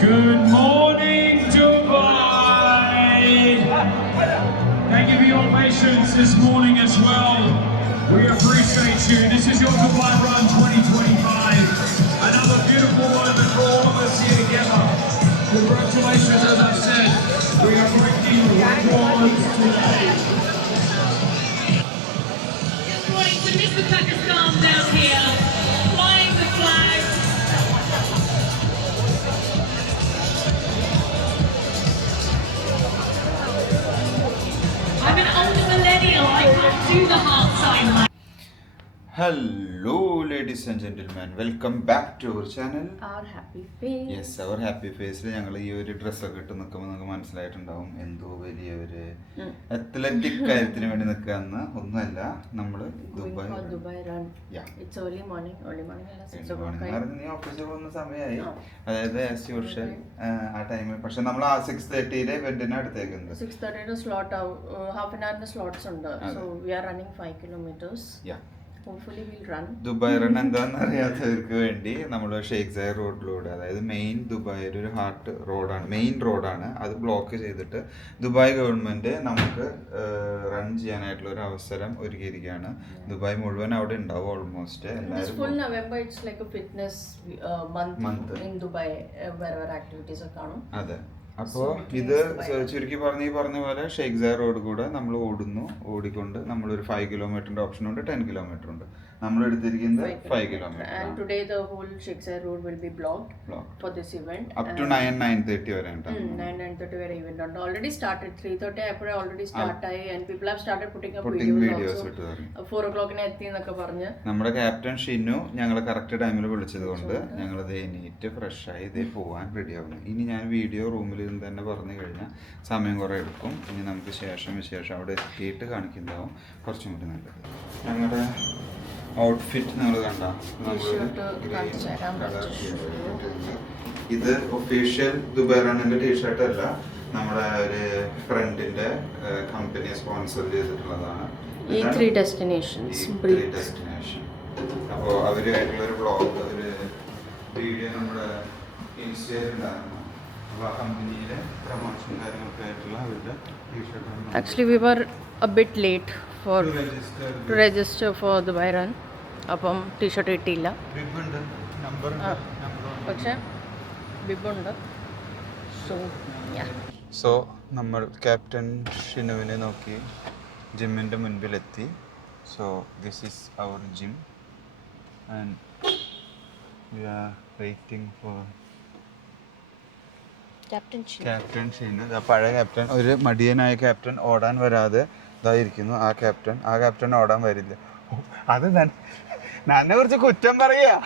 Good morning, Dubai. Thank you for your patience this morning as well. We appreciate you. This is your Dubai Run 2025. Another beautiful moment for all of us here together. Congratulations, as I said. We are breaking records today. Good morning to Mr. Pakistan down here, flying the flag. I'm an older millennial, I can't do the heart sign like Hello ladies and gentlemen, welcome back to our channel. Our happy face. Yes, our happy face. ഞങ്ങൾ ഈ ഒരു ഡ്രസ്സൊക്കെ ഇട്ട് നിൽക്കുമ്പോൾ നിങ്ങൾക്ക് മനസ്സിലായിട്ടുണ്ടാവും എന്തോ വലിയൊരു അത്ലറ്റിക് കാര്യത്തിന് വേണ്ടി നിൽക്കാന്ന് ഒന്നുമല്ല. നമ്മൾ Dubai run. It's early morning നീ ഓഫീസിൽ പോകുന്ന സമയമായി, അതായത് ആസ് യൂഷ്വൽ ആ ടൈമിൽ. പക്ഷെ നമ്മൾ ആ 6:30 ഇവന്റിന് അടുത്തേക്കുന്നത് 6:30 സ്ലോട്ട് ഹാഫ് ആൻ അവറിന്റെ സ്ലോട്ട്സ് ഉണ്ട്. So we are running 5 kilometers. Hopefully we'll run. Dubai run എന്താണെന്ന് അറിയാത്തവർക്ക് വേണ്ടി നമ്മൾ ഷെയ്ഖ് സയദ് റോഡിലൂടെ, അതായത് മെയിൻ ദുബായിയുടെ ഒരു ഹാർട്ട് റോഡാണ്, മെയിൻ റോഡാണ്, അത് ബ്ലോക്ക് ചെയ്തിട്ട് ദുബായ് ഗവൺമെന്റ് നമുക്ക് റൺ ചെയ്യാനായിട്ടുള്ള ഒരു അവസരം ഒരുക്കിയിരിക്കുകയാണ്. ദുബായ് മുഴുവൻ അവിടെ ഉണ്ടാവും ഓൾമോസ്റ്റ് എല്ലാവരും. Full November it's like a fitness month in Dubai, wherever activities are കാണും. അതെ. അപ്പോൾ ഇത് ചുരുക്കി പറഞ്ഞ പോലെ ഷെയ്ഖ് സയദ് റോഡ് കൂടെ നമ്മൾ ഓടിക്കൊണ്ട് നമ്മളൊരു 5 കിലോമീറ്ററിന്റെ ഓപ്ഷൻ ഉണ്ട്, 10 കിലോമീറ്റർ ഉണ്ട്. നമ്മൾ എടുത്തിരിക്കുന്നത് 5 kilometre. And today the whole Sheikh Zayed road will be blocked for this event. Up to 9:30 വരെ ഉണ്ട്. 9:30 വരെ event ഉണ്ട്. Already started 3:30 ആയപ്പോഴേ already start ആയി, and people have started putting videos also. 4 o'clock എത്തി എന്നൊക്കെ പറഞ്ഞ് നമ്മുടെ ക്യാപ്റ്റൻ ഷിനു ഞങ്ങളെ കറക്റ്റ് ടൈമിൽ വിളിച്ചത് കൊണ്ട് ഞങ്ങൾ നീറ്റ് ഫ്രഷായി ഇതേ പോവാൻ റെഡി ആവുന്നു. ഇനി ഞാൻ വീഡിയോ റൂമിൽ ഇരുന്ന് തന്നെ പറഞ്ഞു കഴിഞ്ഞാൽ സമയം കുറേ എടുക്കും. ഇനി നമുക്ക് വിശേഷം അവിടെ എത്തിയിട്ട് കാണിക്കുന്നതാവും കുറച്ചും കൂടി നല്ലത്. ഞങ്ങളുടെ ഔട്ട്ഫിറ്റ് നിങ്ങൾ കണ്ട, ഇത് ഒഫീഷ്യൽ ദുബായ് റണ്ണിന്റെ ടീഷർട്ട് അല്ല, നമ്മുടെ ഒരു ഫ്രണ്ടിന്റെ കമ്പനി സ്പോൺസർ ചെയ്തിട്ടുള്ളതാണ്. E3 Destinations. അപ്പോൾ അവരുമായിട്ടുള്ള ഒരു വ്ളോഗ്, ഒരു വീഡിയോ നമ്മുടെ ഇൻസ്റ്റയിൽ ഉണ്ടായിരുന്നു. അപ്പോൾ ആ കമ്പനിയിലെ പ്രൊമോഷൻ കാര്യങ്ങളൊക്കെ ആയിട്ടുള്ള അവരുടെ T shirt. Actually we were a bit late to register for Dubai Run. അപ്പം ടീഷർട്ട് കിട്ടിയില്ല, പക്ഷെ ബിബുണ്ട്. സോ നമ്മൾ ക്യാപ്റ്റൻ ഷിനുവിനെ നോക്കി ജിമ്മിൻ്റെ മുൻപിലെത്തി. So this is our gym and we are waiting for captain Shinu. പഴയ ക്യാപ്റ്റൻ, ഒരു മടിയനായ ക്യാപ്റ്റൻ, ഓടാൻ വരാതെ ഇതായിരിക്കുന്നു. ആ ക്യാപ്റ്റൻ ഓടാൻ വരില്ല. അത് എന്നെ കുറിച്ച് കുറ്റം പറയാ.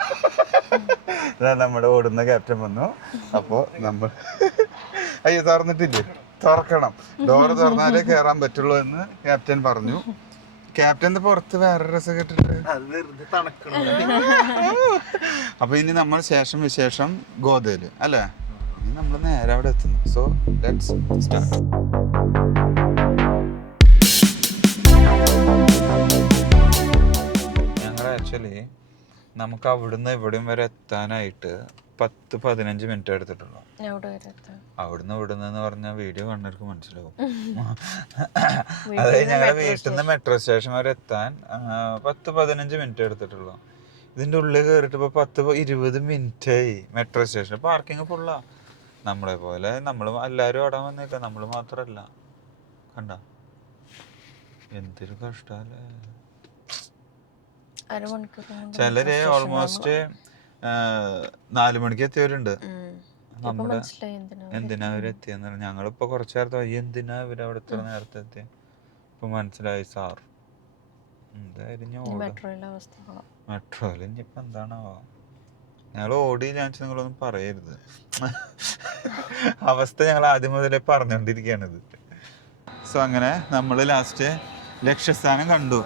നമ്മുടെ ഓടുന്ന ക്യാപ്റ്റൻ വന്നു. അപ്പോൾ നമ്മൾ അയ്യോ തുറന്നിട്ടില്ലേ, തുറക്കണം, ഡോറ് തുറന്നാലേ കയറാൻ പറ്റുള്ളൂ എന്ന് ക്യാപ്റ്റൻ പറഞ്ഞു. ക്യാപ്റ്റന്റെ പുറത്ത് വേറെ ഡ്രസ്സൊക്കെ ഇട്ടിട്ട് അപ്പൊ ഇനി നമ്മൾ വിശേഷം ഗോദയില് അല്ലേ. ഇനി നമ്മൾ നേരെ അവിടെ എത്തുന്നു. So let's start. ആക്ച്വലി നമുക്ക് അവിടുന്ന് ഇവിടെയും വരെ എത്താനായിട്ട് 10-15 മിനിറ്റ് എടുത്തിട്ടുള്ളൂ. അവിടുന്ന് എന്ന് പറഞ്ഞാൽ വീഡിയോ കണ്ടവർക്ക് മനസ്സിലാവും. അതായത് ഞങ്ങളുടെ വീട്ടിൽ നിന്ന് മെട്രോ സ്റ്റേഷൻ വരെ എത്താൻ 10-15 മിനിറ്റ് എടുത്തിട്ടുള്ളൂ. ഇതിൻ്റെ ഉള്ളിൽ കയറിയിട്ട് ഇപ്പോൾ 10-20 മിനിറ്റായി. മെട്രോ സ്റ്റേഷൻ പാർക്കിംഗ് ഫുള്ളാ. നമ്മളെ പോലെ നമ്മൾ എല്ലാവരും ഓടാൻ വന്നേക്കാം, നമ്മൾ മാത്രമല്ല. കണ്ട എന്തൊരു കഷ്ടല്ലേ. ചിലര് ഓൾമോസ്റ്റ് 4 മണിക്ക് എത്തിയവരുണ്ട്. നമ്മുടെ എന്തിനാ അവരെത്തിയെന്ന് ഞങ്ങളിപ്പോ കുറച്ചു നേരത്തെ എന്തിനാ ഇവര് അവിടെ ഇത്ര നേരത്തെ എത്തിയ ഇപ്പൊ മനസ്സിലായി സാർ. എന്തായാലും മെട്രോയില് ഇനിയിപ്പോ എന്താണാവോ. ഞങ്ങൾ ഓടി ചാൻസ് നിങ്ങളൊന്നും പറയരുത്. അവസ്ഥ ഞങ്ങൾ ആദ്യം മുതലേ പറഞ്ഞോണ്ടിരിക്കുകയാണിത്. സോ അങ്ങനെ നമ്മള് ലാസ്റ്റ് ലക്ഷ്യസ്ഥാനം കണ്ടു.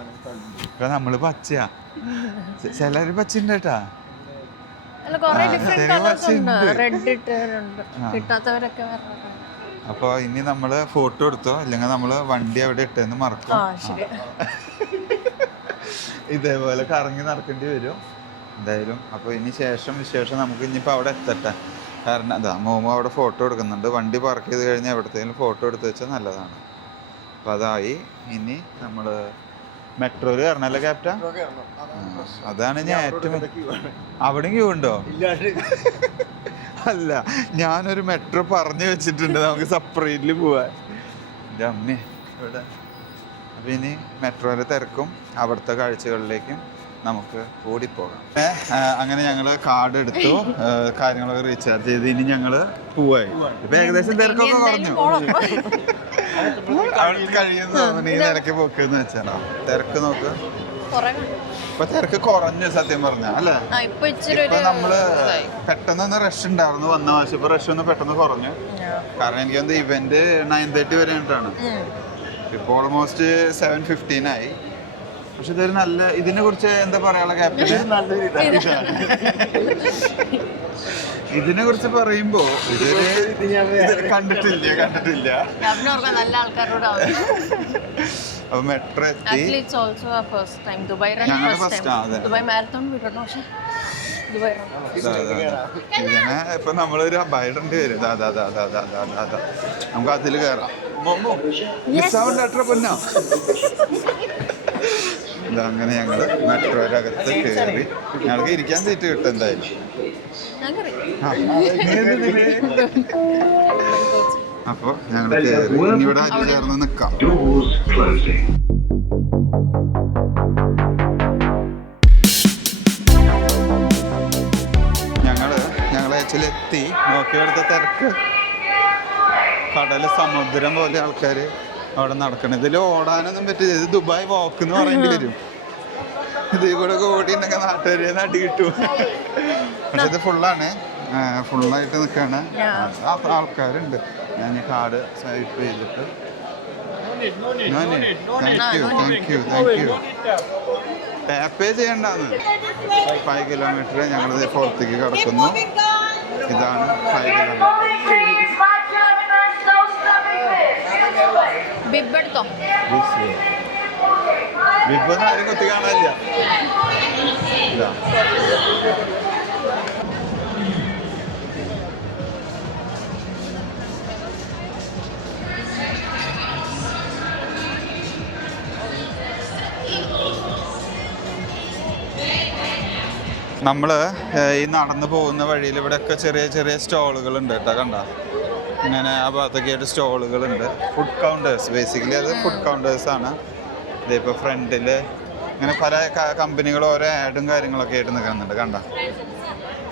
ഇപ്പൊ നമ്മള് പച്ചയാ, ചിലര് പച്ചയുണ്ട് കേട്ടാ. അപ്പൊ ഇനി നമ്മള് ഫോട്ടോ എടുത്തോ, അല്ലെങ്കിൽ നമ്മള് വണ്ടി അവിടെ ഇട്ടെന്ന് മറക്കും. ഇതേപോലെ കറങ്ങി നടക്കേണ്ടി വരും എന്തായാലും. അപ്പൊ ഇനി വിശേഷം നമുക്ക് ഇനിയിപ്പോ അവിടെ എത്തട്ടെ. കാരണം അതാ മോമോ അവിടെ ഫോട്ടോ എടുക്കുന്നുണ്ട്. വണ്ടി പാർക്ക് ചെയ്ത് കഴിഞ്ഞാൽ എവിടത്തേലും ഫോട്ടോ എടുത്ത് വെച്ചാൽ നല്ലതാണ്. അപ്പം അതായി. ഇനി നമ്മൾ മെട്രോയിൽ കയറണല്ലേ ക്യാപ്റ്റ? അതാണ് ഞാൻ ഏറ്റവും അവിടെ ക്യൂ ഉണ്ടോ? അല്ല, ഞാനൊരു മെട്രോ പറഞ്ഞു വെച്ചിട്ടുണ്ട് നമുക്ക് സെപ്പറേറ്റിൽ പോവാൻ. എൻ്റെ അമ്മേ ഇവിടെ. അപ്പം ഇനി മെട്രോയിലെ തിരക്കും അവിടുത്തെ കാഴ്ചകളിലേക്കും നമുക്ക് ഓടിപ്പോകാം. അങ്ങനെ ഞങ്ങൾ കാർഡ് എടുത്തു, കാര്യങ്ങളൊക്കെ റീചാർജ് ചെയ്ത് ഇനി ഞങ്ങൾ പോവായി. ഇപ്പം ഏകദേശം തിരക്കൊക്കെ കുറഞ്ഞു. അവിടെ കഴിയുന്ന തോന്നുന്നു ഈ നിലയ്ക്ക് പോക്കെന്ന് വെച്ചാലോ. തിരക്ക് നോക്ക്, ഇപ്പൊ തിരക്ക് കുറഞ്ഞു സത്യം പറഞ്ഞ അല്ലേ. ഇപ്പൊ നമ്മള് പെട്ടെന്നൊന്ന് റഷ് ഉണ്ടായിരുന്നു വന്ന പ്രാവശ്യം. ഇപ്പൊ റഷ് ഒന്ന് പെട്ടെന്ന് കുറഞ്ഞു. കാരണം എനിക്ക് തോന്നുന്നു ഇവന്റ് 9:30 വരെ ഉണ്ടാണ്. ഇപ്പൊ ഓൾമോസ്റ്റ് 7:15 ആയി. പക്ഷെ ഇതൊരു നല്ല, ഇതിനെ കുറിച്ച് എന്താ പറയാനുള്ള ക്യാപ്റ്റൻ? ഇതിനെ കുറിച്ച് പറയുമ്പോ ഇതൊരു കണ്ടിട്ടില്ല. അപ്പൊ മെട്രോ എത്തി. ഇങ്ങനെ ഇപ്പൊ നമ്മളൊരു അപകടേണ്ടി വരും. നമുക്ക് അതിൽ കയറാം. മിസ്സാവണ്ട എത്ര പൊന്നോ. അങ്ങനെ ഞങ്ങള് മെട്രോയിലകത്ത് കയറി. ഞങ്ങൾക്ക് ഇരിക്കാൻ സീറ്റ് കിട്ടും എന്തായാലും. അപ്പൊ ഞങ്ങള് കയറി. ഇനി ഇവിടെ അരി ചേർന്ന് നിക്കാം. ഞങ്ങള് ആക്ച്വലി എത്തി. നോക്കിയെടുത്ത തിരക്ക് കടല് സമുദ്രം പോലെ ആൾക്കാര് അവിടെ നടക്കണം. ഇതിൽ ഓടാനൊന്നും പറ്റില്ല. ഇത് ദുബായ് വാക്ക് എന്ന് പറയേണ്ടി വരും. ഇതിൽ കൂടെ ഓടിയിട്ടുണ്ടെങ്കിൽ നാട്ടുകാരെ അടി കിട്ടും. പക്ഷെ ഇത് ഫുള്ളാണ്, ഫുള്ളായിട്ട് നിൽക്കാണ്. ആൾക്കാരുണ്ട്. ഞാൻ ഈ കാർഡ് സ്വൈപ്പ് ചെയ്തിട്ട് താങ്ക് യു ടാപ്പേ ചെയ്യണ്ടാന്ന്. 5 കിലോമീറ്റർ ഞങ്ങളിത് പുറത്തേക്ക് കടക്കുന്നു. ഇതാണ് 5 കിലോമീറ്റർ. ബിബൊന്നും ആരും കുത്തി കാണാനില്ല. നമ്മള് ഈ നടന്നു പോകുന്ന വഴിയിൽ ഇവിടെയൊക്കെ ചെറിയ ചെറിയ സ്റ്റോളുകളുണ്ട് കേട്ടോ. കണ്ട ഇങ്ങനെ ആ ഭാഗത്തൊക്കെ ആയിട്ട് സ്റ്റോളുകളുണ്ട്. ഫുഡ് കൗണ്ടേഴ്സ്, ബേസിക്കലി അത് ഫുഡ് കൗണ്ടേഴ്സാണ്. ഇതിപ്പോൾ ഫ്രണ്ടിൽ ഇങ്ങനെ പല കമ്പനികളും ഓരോ ആഡും കാര്യങ്ങളൊക്കെ ആയിട്ട് നിൽക്കുന്നുണ്ട്. കണ്ട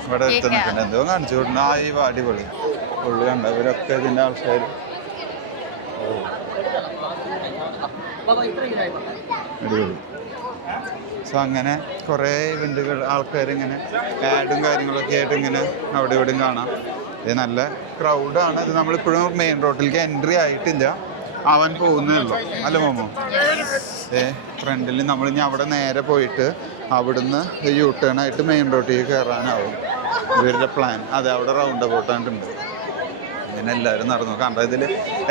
ഇവിടെ എടുത്ത് നിൽക്കുന്നുണ്ട്. എന്തോ കാണിച്ചു കൊടുക്കണം. ഈ അടിപൊളി ഫുള്ള് കണ്ട. ഇവരൊക്കെ ഇതിൻ്റെ ആൾക്കാർ. അടിപൊളി. സോ അങ്ങനെ കുറേ ഇവൻറ്റുകൾ ആൾക്കാരിങ്ങനെ ആഡും കാര്യങ്ങളൊക്കെ ആയിട്ട് ഇങ്ങനെ അവിടെ ഇവിടെയും കാണാം. ഇത് നല്ല ക്രൗഡാണ്. ഇത് നമ്മളിപ്പോഴും മെയിൻ റോഡിലേക്ക് എൻട്രി ആയിട്ടില്ല, ആവാൻ പോകുന്നേ ഉള്ളൂ അല്ല മോമോ? ഫ്രണ്ടിൽ നമ്മളിനി അവിടെ നേരെ പോയിട്ട് അവിടുന്ന് യൂ ടേൺ ആയിട്ട് മെയിൻ റോഡിലേക്ക് കയറാനാവും ഇവരുടെ പ്ലാൻ. അതെ, അവിടെ റൗണ്ട് അബൌട്ടായിട്ടുണ്ട്. ഇങ്ങനെ എല്ലാവരും നടന്നു. കണ്ട ഇതിൽ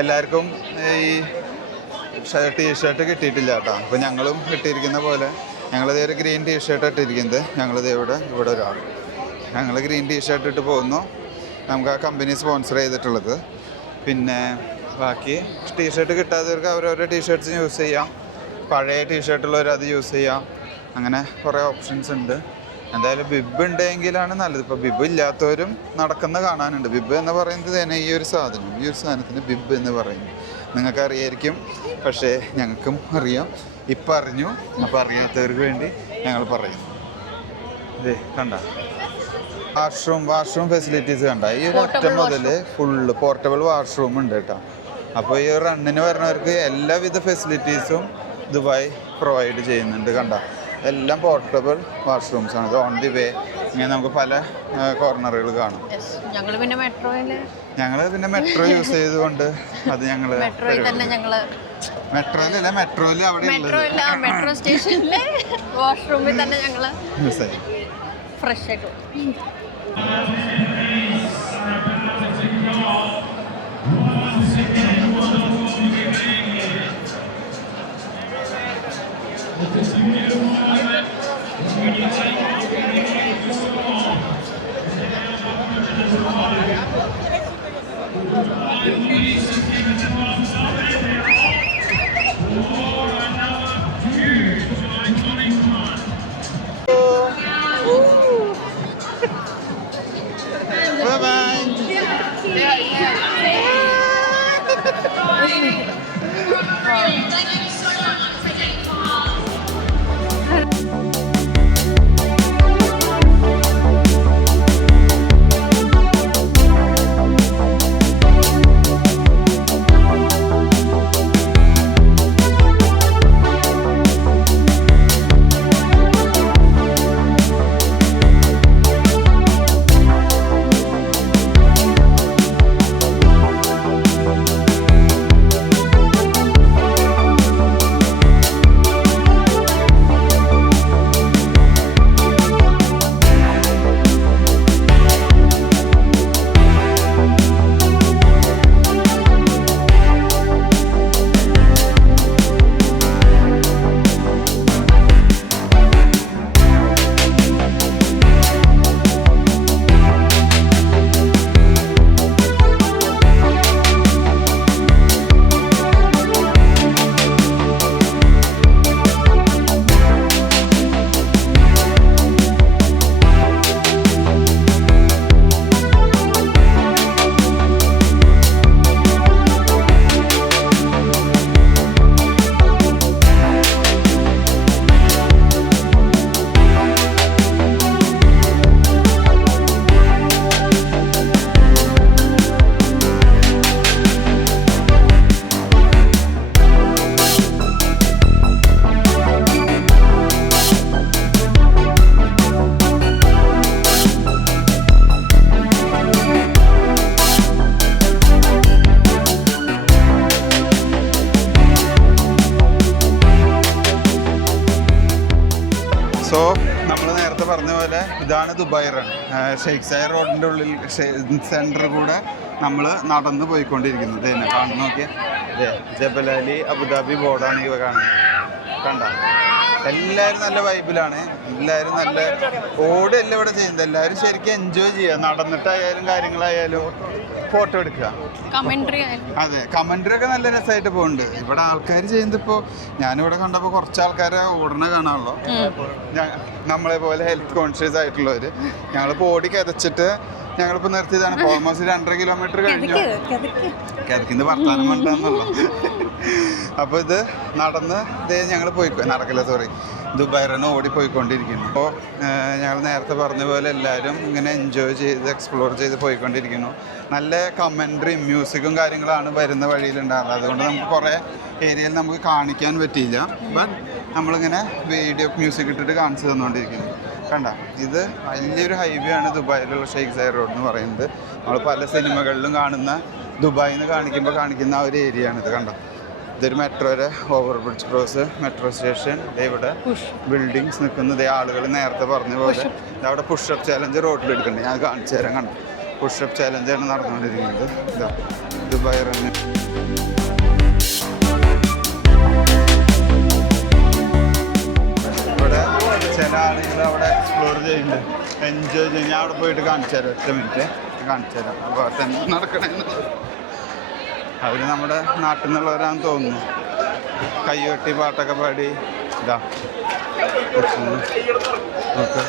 എല്ലാവർക്കും ഈ ടീഷർട്ട് കിട്ടിയിട്ടില്ല കേട്ടോ. അപ്പോൾ ഞങ്ങളും കിട്ടിയിരിക്കുന്ന പോലെ ഞങ്ങളിത് ഒരു ഗ്രീൻ ടീഷർട്ട് ഇട്ടിരിക്കുന്നത്. ഞങ്ങളിത് ഇവിടെ ഒരാൾ ഞങ്ങൾ ഗ്രീൻ ടീഷർട്ട് ഇട്ട് പോകുന്നു. നമുക്ക് ആ കമ്പനി സ്പോൺസർ ചെയ്തിട്ടുള്ളത്. പിന്നെ ബാക്കി ടീഷർട്ട് കിട്ടാത്തവർക്ക് അവരവരുടെ ടീഷർട്ട്സ് യൂസ് ചെയ്യാം. പഴയ ടീഷർട്ടുള്ളവർ അത് യൂസ് ചെയ്യാം. അങ്ങനെ കുറേ ഓപ്ഷൻസ് ഉണ്ട്. എന്തായാലും ബിബ് ഉണ്ടെങ്കിലാണ് നല്ലത്. ഇപ്പോൾ ബിബ് ഇല്ലാത്തവരും നടക്കുന്ന കാണാനുണ്ട്. ബിബ് എന്ന് പറയുന്നത് തന്നെ ഈ ഒരു സാധനത്തിന് ബിബ് എന്ന് പറയുന്നു. നിങ്ങൾക്ക് അറിയായിരിക്കും, പക്ഷേ ഞങ്ങൾക്കും അറിയാം. ഇപ്പം അറിഞ്ഞു. അപ്പോൾ അറിയാത്തവർക്ക് വേണ്ടി ഞങ്ങൾ പറയുന്നു. ഇതേ കണ്ട വാഷ്റൂം ഫെസിലിറ്റീസ് കണ്ട. ഈ ഒരു അറ്റം മുതൽ ഫുള്ള് പോർട്ടബിൾ വാഷ്റൂം ഉണ്ട് കേട്ടോ. അപ്പോൾ ഈ റണ്ണിന് വരുന്നവർക്ക് എല്ലാവിധ ഫെസിലിറ്റീസും ദുബായ് പ്രൊവൈഡ് ചെയ്യുന്നുണ്ട്. കണ്ട എല്ലാം പോർട്ടബിൾ വാഷ്റൂംസ് ആണ്. ഇത് ഓൺ ദി വേ ഇങ്ങനെ നമുക്ക് പല കോർണറുകൾ കാണും. ഞങ്ങൾ പിന്നെ മെട്രോ യൂസ് ചെയ്തുകൊണ്ട് അത് മെട്രോയിൽ അവിടെ മെട്രോ സ്റ്റേഷനിലെ വാഷ്റൂമിൽ തന്നെ ഞങ്ങൾ ഫ്രഷ് ആയിട്ട് പറഞ്ഞ പോലെ ഇതാണ് ദുബായ് റൺ. ഷെയ്ഖ് സായർ റോഡിൻ്റെ ഉള്ളിൽ സെൻറ്റർ കൂടെ നമ്മൾ നടന്ന് പോയിക്കൊണ്ടിരിക്കുന്നത്. ഇതന്നെ കാണുന്ന നോക്കിയാൽ ഇതേ ജബലാലി അബുദാബി ബോർഡാണ് ഇവ കാണുന്നത്. കണ്ട എല്ലാവരും നല്ല വൈബിലാണ്, എല്ലാവരും നല്ല ഓടല്ല ഇവിടെ ചെയ്യുന്നത്. എല്ലാവരും ശരിക്കും എൻജോയ് ചെയ്യുക, നടന്നിട്ടായാലും കാര്യങ്ങളായാലും ഫോട്ടോ എടുക്കുക. അതെ, കമൻട്രി ഒക്കെ നല്ല രസമായിട്ട് പോകുന്നുണ്ട്. ഇവിടെ ആൾക്കാർ ചെയ്യുന്നത് ഇപ്പോൾ ഞാനിവിടെ കണ്ടപ്പോൾ കുറച്ച് ആൾക്കാരെ ഓടണ കാണാമല്ലോ. നമ്മളെ പോലെ ഹെൽത്ത് കോൺഷ്യസ് ആയിട്ടുള്ളവർ. ഞങ്ങളിപ്പോൾ ഓടി കിതച്ചിട്ട് ഞങ്ങളിപ്പോൾ നിർത്തിയതാണ്. ഓൾമോസ്റ്റ് 2.5 കിലോമീറ്റർ കഴിഞ്ഞു. കിതക്കിന്ന് വർത്താനം വേണ്ടെന്നല്ലോ. അപ്പോൾ ഇത് നടന്ന് ഞങ്ങൾ ദുബായ് റൺ ഓടിപ്പോയിക്കൊണ്ടിരിക്കുന്നു. അപ്പോൾ ഞങ്ങൾ നേരത്തെ പറഞ്ഞ പോലെ എല്ലാവരും ഇങ്ങനെ എൻജോയ് ചെയ്ത് എക്സ്പ്ലോർ ചെയ്ത് പോയിക്കൊണ്ടിരിക്കുന്നു. നല്ല കമൻട്രിയും മ്യൂസിക്കും കാര്യങ്ങളാണ് വരുന്ന വഴിയിലുണ്ടാകുന്നത്. അതുകൊണ്ട് നമുക്ക് കുറേ ഏരിയയിൽ നമുക്ക് കാണിക്കാൻ പറ്റിയില്ല. ബട്ട് നമ്മളിങ്ങനെ വീഡിയോ മ്യൂസിക് ഇട്ടിട്ട് കാണിച്ചു തന്നുകൊണ്ടിരിക്കുന്നു. കണ്ട, ഇത് വലിയൊരു ഹൈവേ ആണ് ദുബായിലുള്ള ഷെയ്ഖ് സായർ റോഡ് എന്ന് പറയുന്നത്. നമ്മൾ പല സിനിമകളിലും കാണുന്ന ദുബായിൽ നിന്ന് കാണിക്കുന്ന ആ ഒരു ഏരിയ ആണിത്. കണ്ട, ഇതൊരു മെട്രോയുടെ over bridge cross, metro station, ഇവിടെ ബിൽഡിങ്സ് നിൽക്കുന്നത്. ആളുകൾ നേരത്തെ പറഞ്ഞ പോലെ അവിടെ പുഷപ്പ് ചാലഞ്ച് റോഡിൽ എടുക്കുന്നുണ്ട്. ഞാൻ കാണിച്ചു തരാം. കണ്ടു, പുഷപ്പ് ചാലഞ്ചാണ് നടന്നുകൊണ്ടിരിക്കുന്നത്. ഇതാ ദുബായ് റണ്ണ്. ഇവിടെ ചില ആളുകൾ അവിടെ എക്സ്പ്ലോർ ചെയ്യുന്നുണ്ട്, എൻജോയ് ചെയ്യും. ഞാൻ അവിടെ പോയിട്ട് കാണിച്ചു തരാം. 1 മിനിറ്റ് കാണിച്ചു തരാം. അപ്പോൾ തന്നെ നടക്കണമെന്ന് അവർ നമ്മുടെ നാട്ടിൽ നിന്നുള്ളവരാണെന്ന് തോന്നുന്നു. കയ്യൊട്ടി പാട്ടൊക്കെ പാടി ഇതാ ഓക്കെ.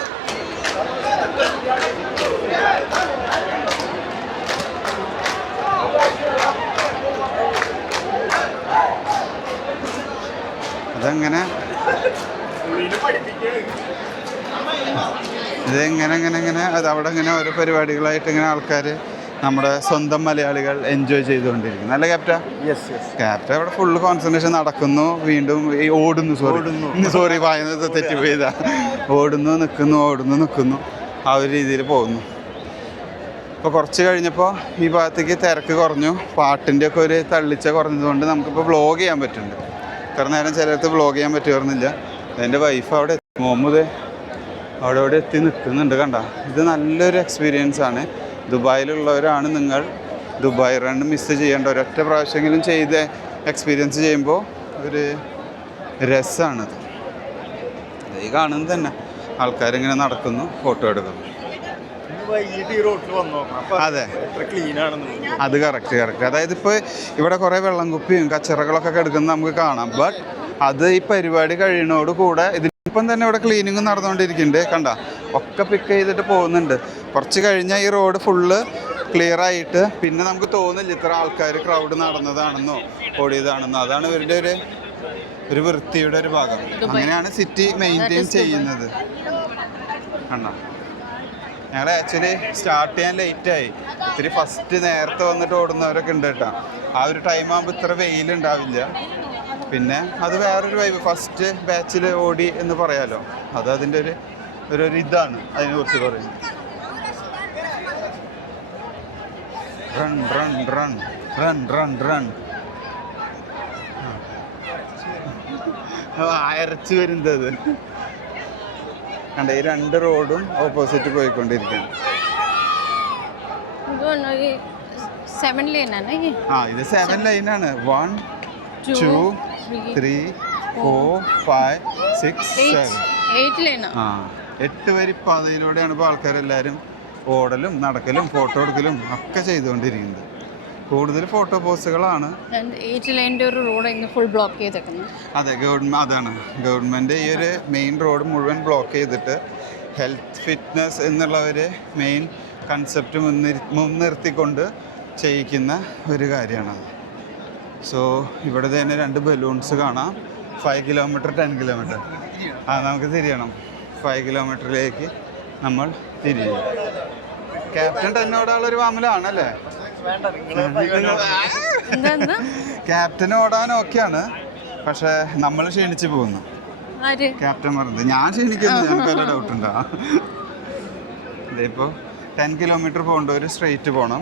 അതങ്ങനെ ഇതെങ്ങനെ അത് അവിടെ ഇങ്ങനെ ഓരോ പരിപാടികളായിട്ട് ഇങ്ങനെ ആൾക്കാർ, നമ്മുടെ സ്വന്തം മലയാളികൾ എൻജോയ് ചെയ്തുകൊണ്ടിരിക്കും. നല്ല ക്യാപ്റ്റ? ക്യാപ്റ്റ അവിടെ ഫുള്ള് കോൺസെൻട്രേഷൻ നടക്കുന്നു, വീണ്ടും ഈ ഓടുന്നു വായന തെറ്റിപ്പോയതാ. ഓടുന്നു നിൽക്കുന്നു ആ ഒരു രീതിയിൽ പോകുന്നു. ഇപ്പോൾ കുറച്ച് കഴിഞ്ഞപ്പോൾ ഈ ഭാഗത്തേക്ക് തിരക്ക് കുറഞ്ഞു, പാട്ടിൻ്റെ ഒക്കെ ഒരു തള്ളിച്ച കുറഞ്ഞതുകൊണ്ട് നമുക്കിപ്പോൾ വ്ളോഗ് ചെയ്യാൻ പറ്റുന്നുണ്ട്. ഇത്ര നേരം ചിലർക്ക് വ്ളോഗ് ചെയ്യാൻ പറ്റുമായിരുന്നില്ല. എൻ്റെ വൈഫ് അവിടെ മുഹമ്മദ് അവിടെ എത്തി നിൽക്കുന്നുണ്ട്. കണ്ട, ഇത് നല്ലൊരു എക്സ്പീരിയൻസ് ആണ്. ദുബായിലുള്ളവരാണ് നിങ്ങൾ ദുബായ് റൺ മിസ് ചെയ്യേണ്ട. ഒരൊറ്റ പ്രാവശ്യമെങ്കിലും ചെയ്ത് എക്സ്പീരിയൻസ് ചെയ്യുമ്പോൾ ഒരു രസമാണത്. ഈ കാണുന്നത് തന്നെ ആൾക്കാരിങ്ങനെ നടക്കുന്നു, ഫോട്ടോ എടുക്കുന്നു. അതെ, അത് കറക്റ്റ്. അതായത് ഇപ്പോൾ ഇവിടെ കുറേ വെള്ളം കുപ്പിയും കച്ചറകളൊക്കെ എടുക്കുന്നത് നമുക്ക് കാണാം. ബട്ട് അത് ഈ പരിപാടി കഴിയുന്നതോട് കൂടെ ഇതിപ്പം തന്നെ ഇവിടെ ക്ലീനിങ് നടന്നുകൊണ്ടിരിക്കുന്നുണ്ട്. കണ്ട, ഒക്കെ പിക്ക് ചെയ്തിട്ട് പോകുന്നുണ്ട്. കുറച്ച് കഴിഞ്ഞാൽ ഈ റോഡ് ഫുള്ള് ക്ലിയർ ആയിട്ട് പിന്നെ നമുക്ക് തോന്നില്ല ഇത്ര ആൾക്കാർ ക്രൗഡ് നടന്നതാണെന്നോ ഓടിയതാണെന്നോ. അതാണ് ഇവരുടെ ഒരു വൃത്തിയുടെ ഒരു ഭാഗം. അങ്ങനെയാണ് സിറ്റി മെയിൻറ്റെയിൻ ചെയ്യുന്നത്. കണ്ട, ഞങ്ങൾ ആക്ച്വലി സ്റ്റാർട്ട് ചെയ്യാൻ ലേറ്റായി. ഇത്തിരി ഫസ്റ്റ് നേരത്തെ വന്നിട്ട് ഓടുന്നവരൊക്കെ ഉണ്ട് കേട്ടോ. ആ ഒരു ടൈം ആകുമ്പോൾ ഇത്ര വെയിലുണ്ടാവില്ല. പിന്നെ അത് വേറൊരു വൈബ്. ഫസ്റ്റ് ബാച്ചിൽ ഓടി എന്ന് പറയാലോ, അത് അതിൻ്റെ ഒരു ഇതാണ് അതിനെക്കുറിച്ച് പറയുന്നത്. Run run run run run run അരച്ചു വരുന്നത് കണ്ട. ഈ 2 റോഡും ഓപ്പോസിറ്റ് പോയിക്കൊണ്ടിരിക്കുകയാണ്. ഇത് 7 ലൈനാണ്. 1 2 3 4 5 6 7 8 വരി പാതയിലൂടെയാണ് ഇപ്പോൾ ആൾക്കാരെല്ലാവരും ഓടലും നടക്കലും ഫോട്ടോ എടുക്കലും ഒക്കെ ചെയ്തുകൊണ്ടിരിക്കുന്നത്. കൂടുതൽ ഫോട്ടോ പോസ്റ്റുകളാണ്. അതെ, അതാണ് ഗവൺമെൻറ് ഈ ഒരു മെയിൻ റോഡ് മുഴുവൻ ബ്ലോക്ക് ചെയ്തിട്ട് ഹെൽത്ത് ഫിറ്റ്നസ് എന്നുള്ള ഒരു മെയിൻ കൺസെപ്റ്റ് മുൻനിർത്തിക്കൊണ്ട് ചെയ്യിക്കുന്ന ഒരു കാര്യമാണത്. സോ ഇവിടെ തന്നെ 2 ബലൂൺസ് കാണാം. 5 കിലോമീറ്റർ 10 കിലോമീറ്റർ നമുക്ക് തിരിയണം. 5 കിലോമീറ്ററിലേക്ക് നമ്മൾ തിരിയും. ക്യാപ്റ്റൻ തന്നെ ഓടാനുള്ളൊരു വാമലാണല്ലേ? ക്യാപ്റ്റൻ ഓടാൻ ഓക്കെയാണ്, പക്ഷെ നമ്മൾ ക്ഷീണിച്ച് പോകുന്നു. ക്യാപ്റ്റൻ പറഞ്ഞത് ഞാൻ ക്ഷീണിക്കുന്നു, ഞങ്ങൾക്ക് വല്ല ഡൗട്ട് ഉണ്ടോ? ഇതിപ്പോൾ 10 കിലോമീറ്റർ പോകേണ്ടവർ സ്ട്രെയിറ്റ് പോകണം.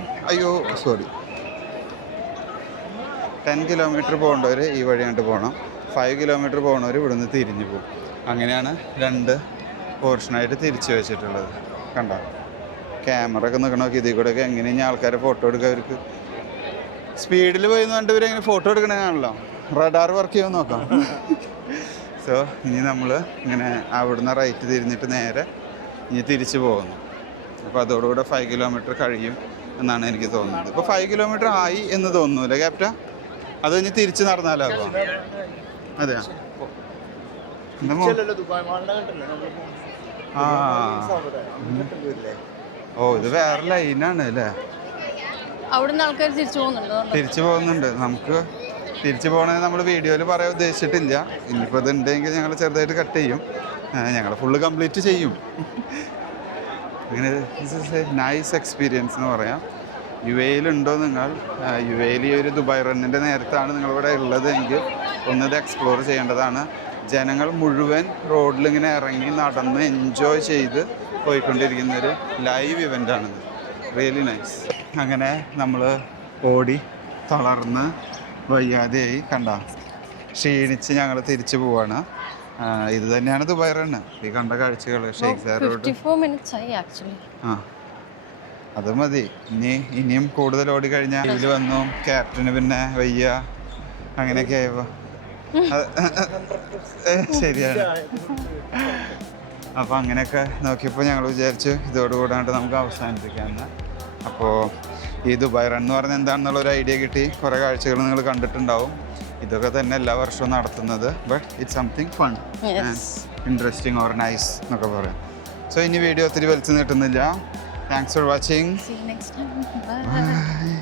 10 കിലോമീറ്റർ പോകേണ്ടവർ ഈ വഴി കണ്ട് പോകണം. 5 കിലോമീറ്റർ പോകണവർ ഇവിടുന്ന് തിരിഞ്ഞു പോകും. അങ്ങനെയാണ് 2 പോർഷനായിട്ട് തിരിച്ചു വെച്ചിട്ടുള്ളത്. കണ്ടോ, ക്യാമറ ഒക്കെ നിൽക്കണമൊക്കെ ഇതിൽ കൂടെ ഒക്കെ എങ്ങനെ ഇനി ആൾക്കാരെ ഫോട്ടോ എടുക്കുക. അവർക്ക് സ്പീഡിൽ പോയി കണ്ട് ഇവരെങ്ങനെ ഫോട്ടോ എടുക്കണേ കാണല്ലോ, റഡാർ വർക്ക് ചെയ്യുമെന്ന് നോക്കാം. സോ ഇനി നമ്മൾ ഇങ്ങനെ അവിടുന്ന് റൈറ്റ് തിരിഞ്ഞിട്ട് നേരെ ഇനി തിരിച്ചു പോകുന്നു. അപ്പോൾ അതോടുകൂടെ 5 കിലോമീറ്റർ കഴിയും എന്നാണ് എനിക്ക് തോന്നുന്നത്. ഇപ്പോൾ 5 കിലോമീറ്റർ ആയി എന്ന് തോന്നുന്നു അല്ലേ ക്യാപ്റ്റ? അത് ഇനി തിരിച്ച് നടന്നാലാകുമോ? അതെയാ, ആ ഓ ഇത് വേറെ ലൈനാണ് അല്ലേ? അവിടുന്ന് ആൾക്കാർ തിരിച്ചു പോകുന്നുണ്ട്. നമുക്ക് തിരിച്ചു പോകണമെന്ന് നമ്മൾ വീഡിയോയിൽ പറയാൻ ഉദ്ദേശിച്ചിട്ടില്ല. ഇനിയിപ്പോൾ ഇത് ഉണ്ടെങ്കിൽ ഞങ്ങൾ ചെറുതായിട്ട് കട്ട് ചെയ്യും, ഞങ്ങൾ ഫുള്ള് കംപ്ലീറ്റ് ചെയ്യും. അങ്ങനെ നൈസ് എക്സ്പീരിയൻസ് എന്ന് പറയാം. UAE-ലുണ്ടോ നിങ്ങൾ? UAE-ൽ ഈ ഒരു ദുബായ് റണ്ണിൻ്റെ നേരത്താണ് നിങ്ങളിവിടെ ഉള്ളതെങ്കിൽ ഒന്നത് എക്സ്പ്ലോർ ചെയ്യേണ്ടതാണ്. ജനങ്ങൾ മുഴുവൻ റോഡിലിങ്ങനെ ഇറങ്ങി നടന്ന് എൻജോയ് ചെയ്ത് പോയിക്കൊണ്ടിരിക്കുന്ന ഒരു ലൈവ് ഇവൻ്റാണിത്. Really nice. അങ്ങനെ നമ്മൾ ഓടി തളർന്ന് വയ്യാതെയായി, കണ്ട ക്ഷീണിച്ച് ഞങ്ങൾ തിരിച്ചു പോവാണ്. ഇത് തന്നെയാണ് ദുബായ് റണ്ണ്. ഈ കണ്ട കാഴ്ചകൾ ഷെയ്ഖ് സാർ റോഡ്. ആ അത് മതി. ഇനിയും കൂടുതൽ ഓടി കഴിഞ്ഞാൽ ഇതിൽ വന്നു ക്യാപ്റ്റന് പിന്നെ വയ്യ, അങ്ങനെയൊക്കെ ആയപ്പോൾ ശരിയാണ്. അപ്പോൾ അങ്ങനെയൊക്കെ നോക്കിയപ്പോൾ ഞങ്ങൾ വിചാരിച്ചു ഇതോടുകൂടാണ്ട് നമുക്ക് അവസാനിപ്പിക്കാമെന്ന്. അപ്പോൾ ഈ ദുബായ് റൺ എന്ന് പറഞ്ഞാൽ എന്താണെന്നുള്ള ഒരു ഐഡിയ കിട്ടി. കുറേ കാഴ്ചകൾ നിങ്ങൾ കണ്ടിട്ടുണ്ടാവും. ഇതൊക്കെ തന്നെ എല്ലാ വർഷവും നടത്തുന്നത്. But it's something fun and interesting or nice എന്നൊക്കെ പറയാം. സോ ഇനി വീഡിയോ ഒത്തിരി വലിച്ചു നീട്ടുന്നില്ല. Thanks for watching. See you next time. Bye.